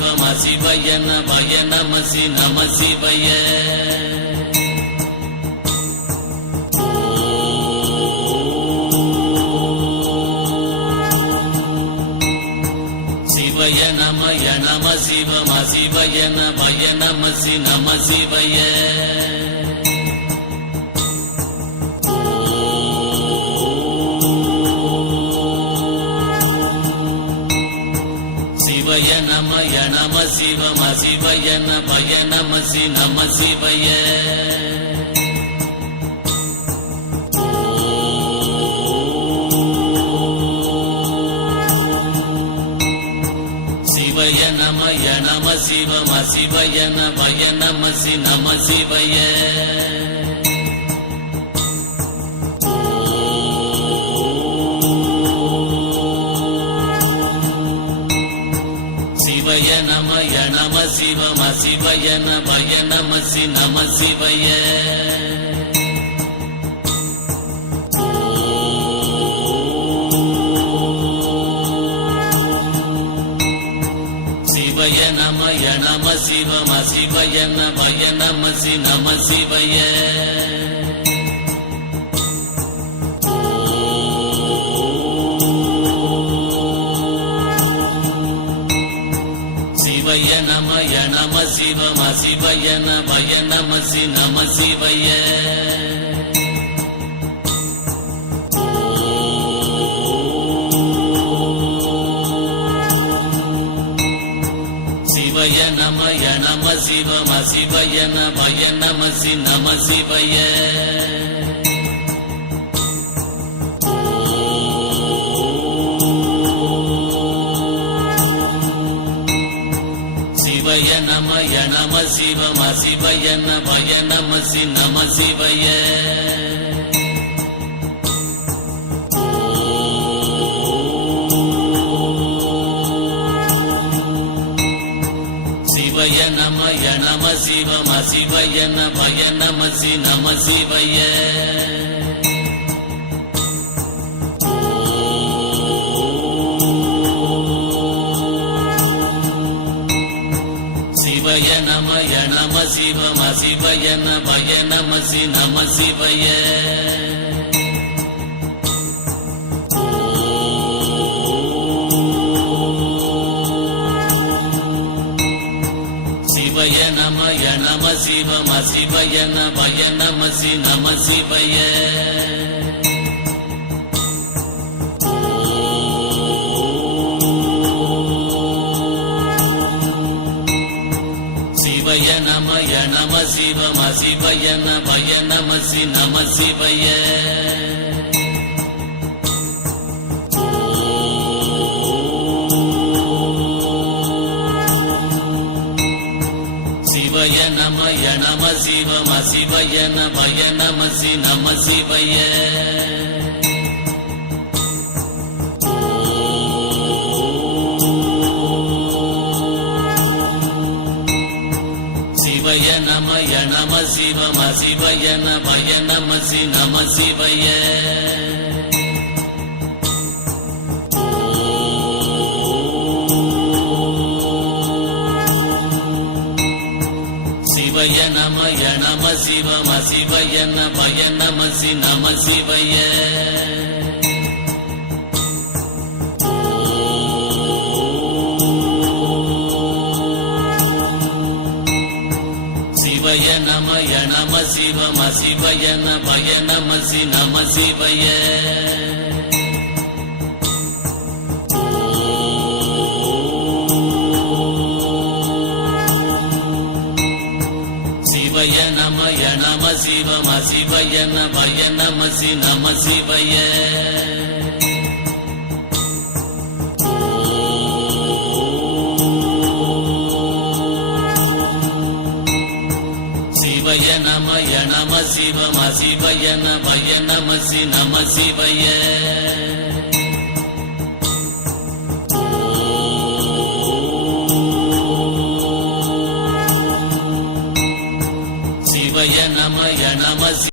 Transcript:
சிவம சிவய நமய நம சிவய சிவய நமய நம சிவம சிவய நமய நம சிவய சிவய நமய நம சிவம சிவய நமய நம சிவய சிவய நமய நம சிவம சிவய நமய நம சிவய சிவய நமய நம சிவம சிவய நமய நம சிவய சிவய நமய நம சிவம சிவய நமய நம சிவய சிவய நமய நம சிவம சிவய நமய நம சிவய சிவய நமய நம சிவம சிவய நமய நம சிவய சிவய நமய நம சிவம சிவய நமய நம சிவய சிவய நமய நம சிவம சிவய நமய நம சிவய சிவய நமய நம சிவம சிவய நமய நம சிவய சிவய நமய நம சிவம சிவய நமய நம சிவய சிவய நமய நம சிவம சிவய நமய நம சிவய சிவய நமய நம சிவம சிவய நமய நம சிவய சிவய நமய நம சிவம சிவய நமய நம சிவய சிவய நமய நம சிவம சிவய நமய நம சிவய சிவய நமய நம சிவம சிவய நமய நம சிவய சிவய நமய நம சிவம சிவய நமய நம சிவய சிவய நமய நம சிவம சிவய நமய நம சிவய சிவய நமய நம